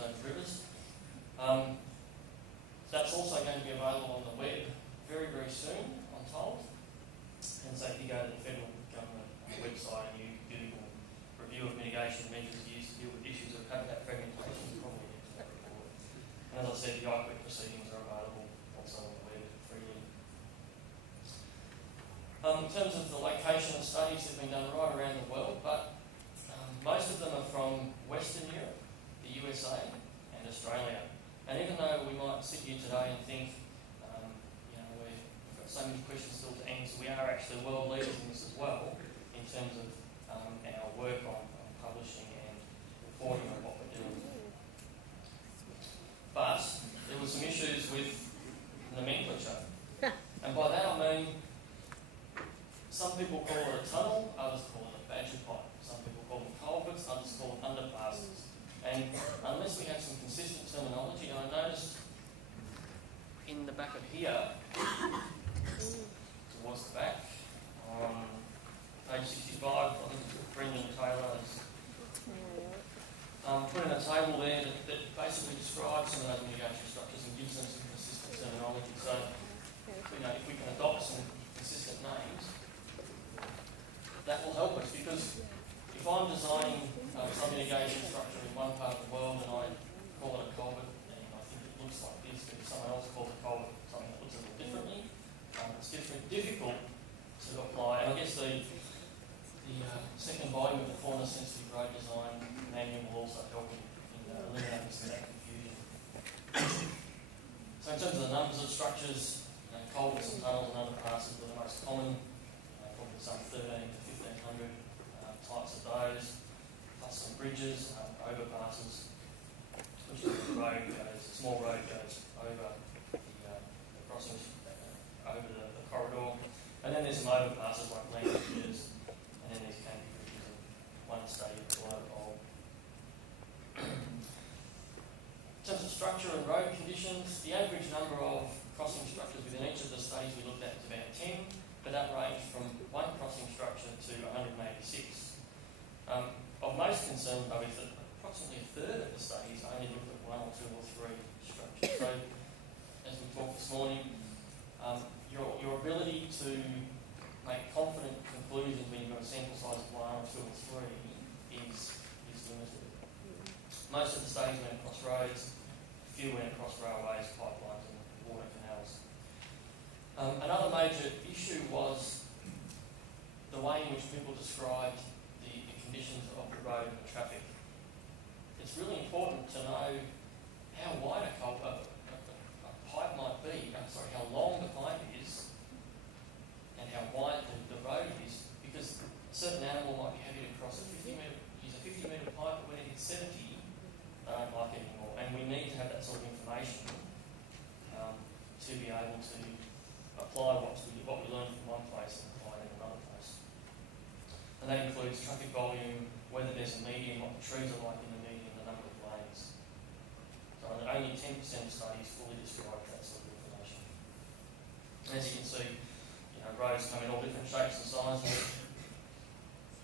those rivers. That's also going to be available on the web very, very soon, I'm told. And so if you go to the federal government website and you Google review of mitigation measures used to deal with issues of habitat fragmentation, you probably get to that report. And as I said, the aquatic proceedings are available also on the web freely. In terms of the location of studies that have been done right around the world, but most of them are from Western Europe, the USA and Australia. And even though we might sit here today and think, we've got so many questions still to answer, we are actually world leaders in this as well, in terms of our work on publishing and reporting on what we're doing. But there were some issues with nomenclature. And by that I mean, some people call it a tunnel, others call it a badger pipe. Some people call them culverts, others call them underpasses. And unless we have some consistent terminology, I noticed in the back of here, towards the back, on page 65, I think Brendan Taylor has put in a table there that basically describes some of those mitigation structures and gives them some consistent terminology. So, if we can adopt some consistent names, that will help us, because if I'm designing some mitigation structure in one part of the world and I call it a culvert and I think it looks like this, but if someone else calls a culvert something that looks a little differently, it's difficult to apply. And I guess the second volume of the Fauna Sensitive Road Design Manual will also help in eliminating some of that confusion. So in terms of the numbers of structures, culverts and tunnels and underpasses were the most common, probably some 13 to 1500 types of those, plus some bridges, overpasses, which is a small road goes over the crossing, over the corridor, and then there's some overpasses like land bridges, and then there's canopy bridges and one stadium below bowl. In terms of structure and road conditions, the average number of crossing structures within each of the studies we looked at is about 10, but that ranged from one crossing structure to 186. Of most concern, though, is that approximately a third of the studies only looked at one or two or three structures. So, as we talked this morning, your ability to make confident conclusions when you've got a sample size of one or two or three is limited. Most of the studies went across roads, a few went across railways, pipelines and water canals. Another major issue was the way in which people described the conditions of the road and the traffic. It's really important to know how wide a pipe might be, how long the pipe is, and how wide the road is, because a certain animal might be happy to cross a 50-metre pipe, but when it hits 70, they don't like it anymore. And we need to have that sort of information to be able to apply what we learn from one place and apply it in another place. And that includes traffic volume, whether there's a median, what the trees are like in the median, the number of lanes. So only 10% of studies fully describe that sort of information. And as you can see, roads come in all different shapes and sizes,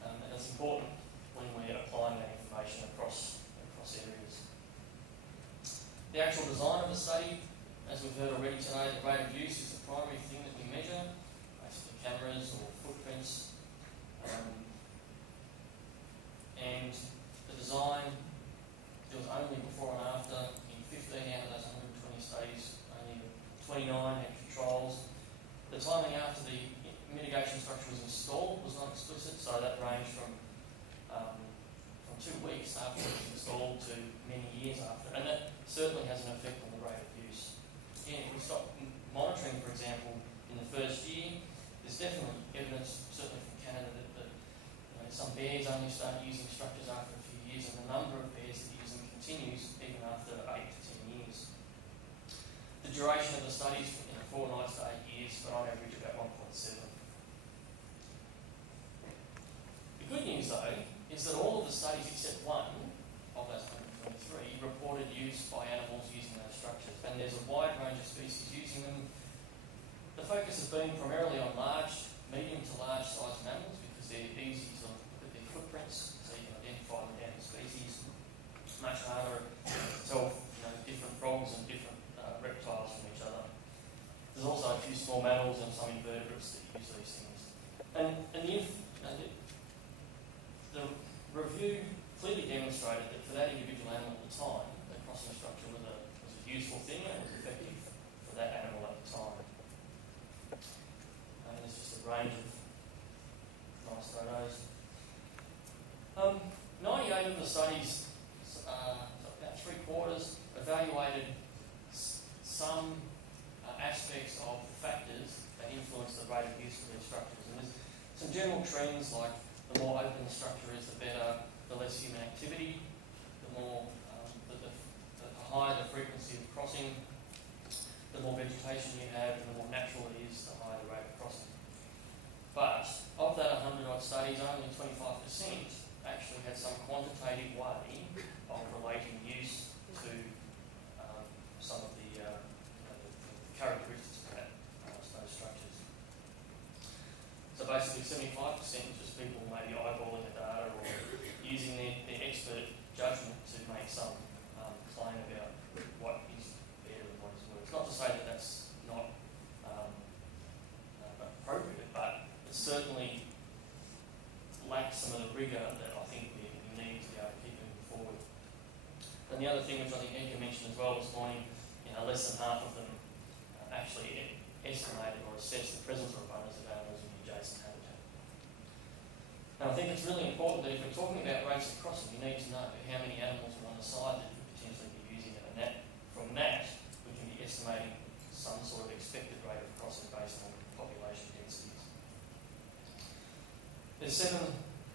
and it's important when we're applying that information across areas. The actual design of the study, as we've heard already today, the rate of use is the primary thing that we measure, basically cameras or footprints. And the design, there was only before and after in 15 out of those 120 studies, only 29 had controls. The timing after the mitigation structure was installed was not explicit, so that ranged from 2 weeks after it was installed to many years after, and that certainly has an effect on the rate of use. Again, if we stop monitoring, for example, in the first year, there's definitely evidence, certainly from Canada, that some bears only start using structures after a few years, and the number of bears that use them continues even after 8 to 10 years. The duration of the studies, 4 nights to 8 years, but on average about 1.7. The good news, though, is that all of the studies except one of those 123 reported use by animals using those structures, and there's a wide range of species using them. The focus has been primarily on large, medium to large sized mammals because they're easy to look at their footprints, so you can identify them down to species. Much harder to small mammals and some invertebrates that use these things. And the review clearly demonstrated that for that individual animal at the time, the crossing structure was a useful thing and it was effective for that animal at the time. And there's just a range of nice photos. 98 of the studies, so about 3/4, evaluated some aspects of the factors that influence the rate of use of these structures. And there's some general trends like the more open the structure is, the better, the less human activity, the more, the higher the frequency of crossing, the more vegetation you have, and the more natural it is, the higher the rate of crossing. But of that 100-odd studies, only 25% actually had some quantitative way of relating use to some of the characteristics of those structures. So basically 75% is just people maybe eyeballing the data or using their expert judgment to make some claim about what is better and what is worse. Not to say that that's not appropriate, but it certainly lacks some of the rigour that I think we need to be able to keep moving forward. And the other thing which I think Edgar mentioned as well this morning, less than half of them actually estimated or assessed the presence or abundance of animals in the adjacent habitat. And I think it's really important that if we're talking about rates of crossing, we need to know how many animals are on the side that could potentially be using it, and that from that we can be estimating some sort of expected rate of crossing based on population densities. There's 7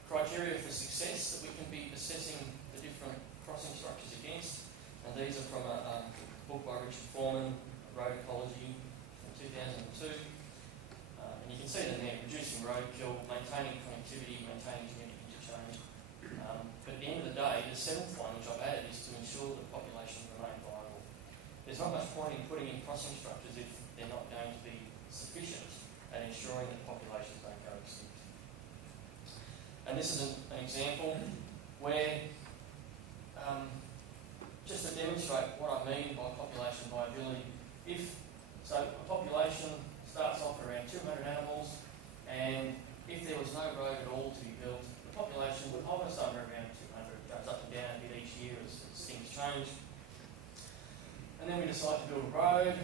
criteria for success that we can be assessing the different crossing structures against, and these are from a book by Forman, Road Ecology, from 2002. And you can see them there: reducing roadkill, maintaining connectivity, maintaining community interchange. But at the end of the day, the 7th one, which I've added, is to ensure that populations remain viable. There's not much point in putting in crossing structures if they're not going to be sufficient at ensuring that populations don't go extinct. And this is an example where, just to demonstrate what I mean by population viability, so a population starts off around 200 animals, and if there was no road at all to be built, the population would hover somewhere around 200. It goes up and down a bit each year as things change. And then we decide to build a road,